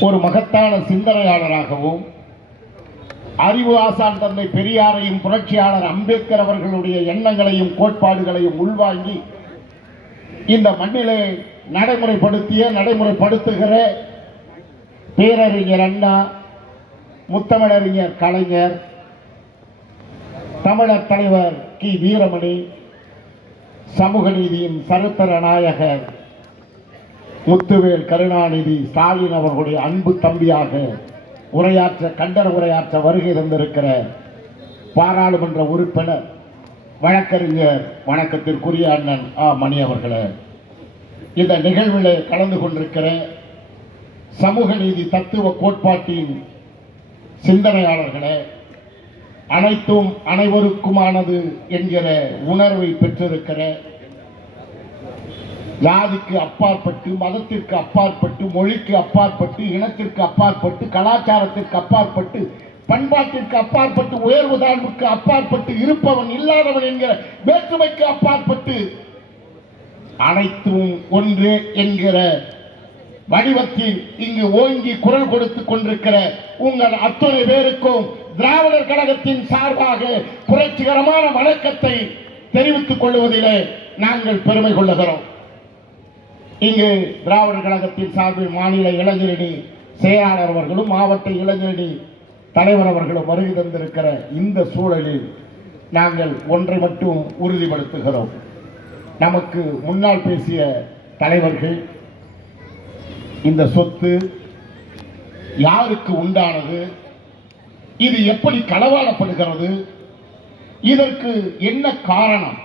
ஒரு மகத்தான சிந்தனையாளராகவும் அறிவு ஆசான் தந்தை பெரியாரையும் புரட்சியாளர் அம்பேத்கர் அவர்களுடைய எண்ணங்களையும் கோட்பாடுகளையும் உள்வாங்கி இந்த மண்ணிலே நடைமுறைப்படுத்திய நடைமுறைப்படுத்துகிற பேரறிஞர் அண்ணா முத்தமிழறிஞர் கலைஞர் தமிழர் தலைவர் கி. வீரமணி சமூக நீதியின் சரித்திர நாயகர் முத்துவேல் கருணாநிதி ஸ்டாலின் அவர்களுடைய அன்பு தம்பியாக உரையாற்ற கண்டன உரையாற்ற வருகை தந்திருக்கிற பாராளுமன்ற உறுப்பினர் வழக்கறிஞர் வணக்கத்திற்குரிய அண்ணன் ஆ. மணி அவர்களே இந்த நிகழ்வில் கலந்து கொண்டிருக்கிற சமூக நீதி தத்துவ கோட்பாட்டின் சிந்தனையாளர்களே அனைத்தும் அனைவருக்குமானது என்கிற உணர்வை பெற்றிருக்கிற ஜாதிக்கு அப்பாற்பட்டு மதத்திற்கு அப்பாற்பட்டு மொழிக்கு அப்பாற்பட்டு இனத்திற்கு அப்பாற்பட்டு கலாச்சாரத்திற்கு அப்பாற்பட்டு பண்பாட்டிற்கு அப்பாற்பட்டு உயர்வு தாழ்வுக்கு அப்பாற்பட்டு இருப்பவன் இல்லாதவன் என்கிற வேற்றுமைக்கு அப்பாற்பட்டு அனைத்தும் ஒன்று என்கிற வடிவத்தில் இங்கு ஓங்கி குரல் கொடுத்துக் கொண்டிருக்கிற உங்கள் அத்தனை பேருக்கும் திராவிடர் கழகத்தின் சார்பாக புரட்சிகரமான வணக்கத்தை தெரிவித்துக் கொள்வதிலே நாங்கள் பெருமை கொள்ளுகிறோம். இங்கு திராவிடர் கழகத்தின் சார்பில் மாநில இளைஞரணி செயலாளர் அவர்களும் மாவட்ட இளைஞரணி தலைவர் அவர்களும் வருகை தந்திருக்கிற இந்த சூழலில் நாங்கள் ஒன்றை மட்டும் உறுதிப்படுத்துகிறோம். நமக்கு முன்னால் பேசிய தலைவர்கள் இந்த சொத்து யாருக்கு உண்டானது இது எப்படி களவாடப்படுகிறது இதற்கு என்ன காரணம்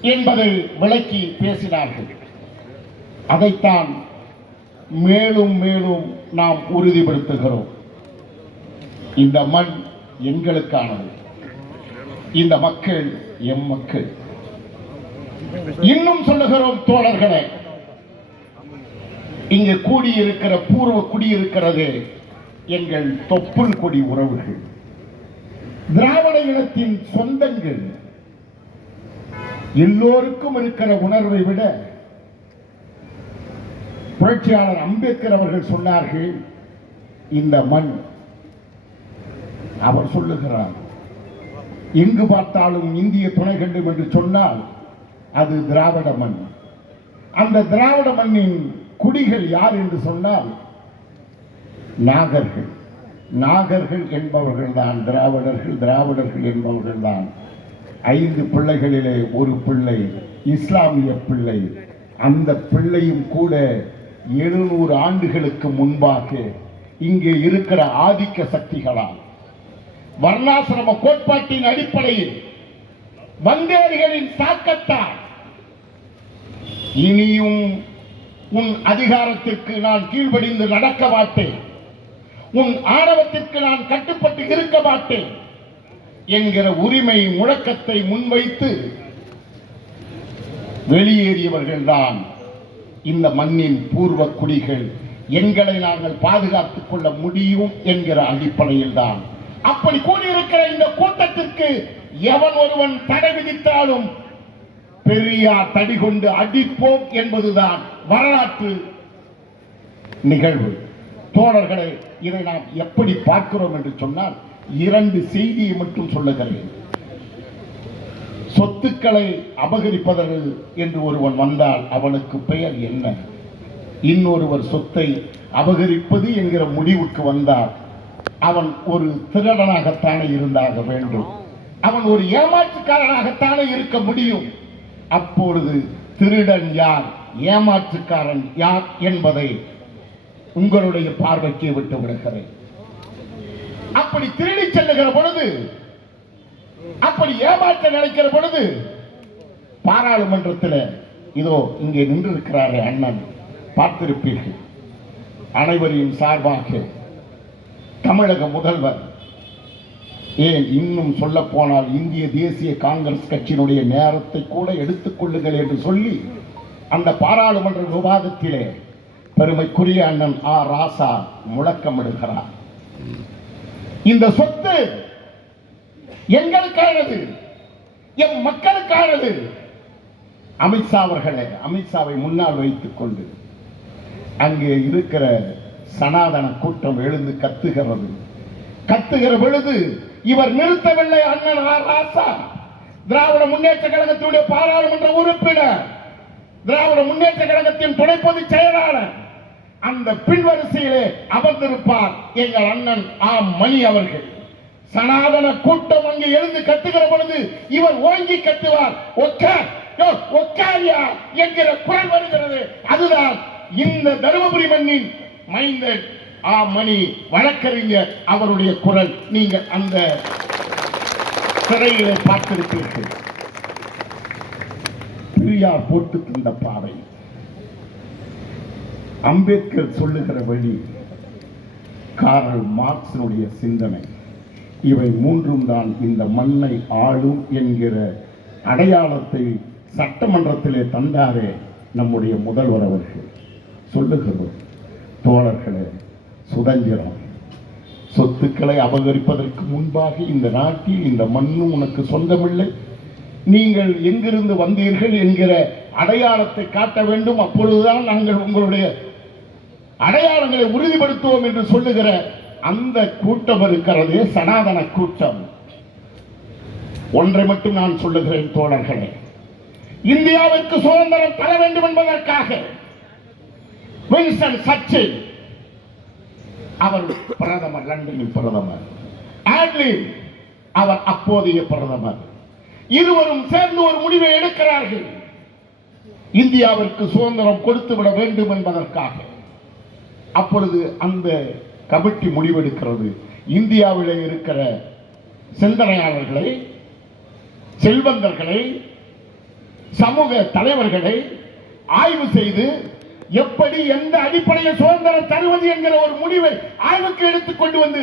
என்பதை விளக்கி பேசினார்கள். அதைத்தான் மேலும் மேலும் நாம் உறுதிப்படுத்துகிறோம். இந்த மண் எங்களுக்கானது. இந்த மக்கள் எம் மக்கள். இன்னும் சொல்லுகிறோம் தோழர்களே. இங்கு கூடியிருக்கிற பூர்வ குடியிருக்கிறது எங்கள் தொப்புள் கொடி உறவுகள். திராவிட இனத்தின் சொந்தங்கள். எல்லோருக்கும் இருக்கிற உணர்வை விட புரட்சியாளர் அம்பேத்கர் அவர்கள் சொன்னார்கள் இந்த மண் அவர் சொல்லுகிறார். எங்கு பார்த்தாலும் இந்திய துணை கண்டும் என்று சொன்னால் அது திராவிட மண். அந்த திராவிட மண்ணின் குடிகள் யார் என்று சொன்னால் நாகர்கள். நாகர்கள் என்பவர்கள் தான் திராவிடர்கள் திராவிடர்கள் என்பவர்கள் தான். ஐந்து பிள்ளைகளிலே ஒரு பிள்ளை இஸ்லாமிய பிள்ளை. அந்த பிள்ளையும் கூட எழுநூறு ஆண்டுகளுக்கு முன்பாக இங்கே இருக்கிற ஆதிக்க சக்திகளால் வர்ணாசிரம கோட்பாட்டின் அடிப்படையில் வந்தேரிகளின் தாக்கத்தால் இனியும் உன் அதிகாரத்திற்கு நான் கீழ்படிந்து நடக்க மாட்டேன். உன் ஆணவத்திற்கு நான் கட்டுப்பட்டு இருக்க மாட்டேன் என்கிற உரிமை முழக்கத்தை முன்வைத்து வெளியேறியவர்கள்தான் இந்த மண்ணின் பூர்வ குடிகள் எங்களை நாங்கள் பாதுகாத்துக் கொள்ள முடியும் என்கிற அடிப்படையில் தான் அப்படி கூடியிருக்கிற இந்த கூட்டத்திற்கு எவன் ஒருவன் தடை விதித்தாலும் பெரியார் தடி கொண்டு அடிப்போம் என்பதுதான் வரலாற்று நிகழ்வு. தோழர்களை இதை நாம் எப்படி பார்க்கிறோம் என்று சொன்னால் இரண்டு செய்தியை மட்டும் சொல்லுகிறேன். சொத்துக்களை அபகரிப்பதற்கு என்று ஒருவன் வந்தால் அவனுக்கு பெயர் என்ன? இன்னொருவர் சொத்தை அபகரிப்பது என்கிற முடிவுக்கு வந்தால் அவன் ஒரு திருடனாகத்தானே இருந்தாக வேண்டும். அவன் ஒரு ஏமாற்றுக்காரனாகத்தானே இருக்க முடியும். அப்பொழுது திருடன் யார்? ஏமாற்றுக்காரன் யார் என்பதை உங்களுடைய பார்வைக்கு விட்டு விடுகிறேன். அப்படி திருடி செல்லுகிற பொழுது அப்படி ஏமாற்ற நினைக்கிற பொழுது பாராளுமன்றத்தில் இதோ இங்கே நின்றிருக்கிறாரே அண்ணன் பார்த்திருப்பீர்கள். அனைவரின் சார்பாக தமிழக முதல்வர் ஏன் இன்னும் சொல்ல போனால் இந்திய தேசிய காங்கிரஸ் கட்சியினுடைய நேரத்தை கூட எடுத்துக்கொள்ளுங்கள் என்று சொல்லி அந்த பாராளுமன்ற விவாதத்திலே பெருமைக்குரிய அண்ணன் ஆ. ராசா முழக்கமிடுகிறார். இந்த சொத்து எங்களுக்கானது எம் மக்களுக்கானது அமித்ஷா அவர்களே அமித்ஷாவை முன்னால் வைத்துக் கொண்டு அங்கே இருக்கிற சனாதன கூட்டம் எழுந்து கத்துகிறது. கத்துகிற பொழுது இவர் நிறுத்தவில்லை அண்ணன் ஆர் ராசா. திராவிட முன்னேற்ற கழகத்தினுடைய பாராளுமன்ற உறுப்பினர் திராவிட முன்னேற்ற கழகத்தின் துணை பொதுச் செயலாளர். அந்த பின்வரிசையிலே அமர்ந்திருப்பார் எங்கள் அண்ணன் ஆம் மணி அவர்கள். சனாதன கூட்டம் அங்கே எழுந்து கத்துகிற பொழுது இவர் ஓங்கி கத்துவார் ஒக்காரியா? என்கிற குரல் வருகிறது. அதுதான் இந்த தருமபுரி மண்ணின் மைந்தன். ஆ மணி வழக்கறிஞர் அவருடைய குரல். நீங்கள் அந்த திரையிலே பார்த்திருப்பீர்கள். பெரியார் போட்டு தந்த பாதை. அம்பேத்கர் சொல்லுகிற வழி காரல் மார்க்சினுடைய சிந்தனை. இவை மூன்றும் தான் இந்த மண்ணை ஆளும் என்கிற அடையாளத்தை சட்டமன்றத்திலே தந்தாரே நம்முடைய முதல்வர் அவர்கள். சொல்லுகிறோம் தோழர்களே சுதந்திரம். சொத்துக்களை அபகரிப்பதற்கு முன்பாக இந்த நாட்டில் இந்த மண்ணும் உனக்கு சொந்தமில்லை. நீங்கள் எங்கிருந்து வந்தீர்கள் என்கிற அடையாளத்தை காட்ட வேண்டும். அப்பொழுதுதான் நாங்கள் உங்களுடைய அடையாளங்களை உறுதிப்படுத்துவோம் என்று சொல்லுகிற அந்த கூட்டம் இருக்கிறது சனாதன கூட்டம். ஒன்றை மட்டும் நான் சொல்லுகிறேன் தோழர்களே. இந்தியாவிற்கு சுதந்திரம் தர வேண்டும் என்பதற்காக வின்சன் அவர் பிரதமர் லண்டனின் பிரதமர் ஆட்லின் அவர் அப்போதைய பிரதமர். இருவரும் சேர்ந்து ஒரு முடிவை எடுக்கிறார்கள். இந்தியாவிற்கு சுதந்திரம் கொடுத்து விட வேண்டும் என்பதற்காக. அப்பொழுது அந்த கமிட்டி முடிவெடுக்கிறது. இந்தியாவில் இருக்கிற சிந்தனையாளர்களை செல்வந்தர்களை சமூக தலைவர்களை ஆய்வு செய்து எப்படி எந்த அடிப்படையில் சுதந்திரம் தருவது என்கிற ஒரு முடிவை ஆய்வுக்கு எடுத்துக்கொண்டு வந்து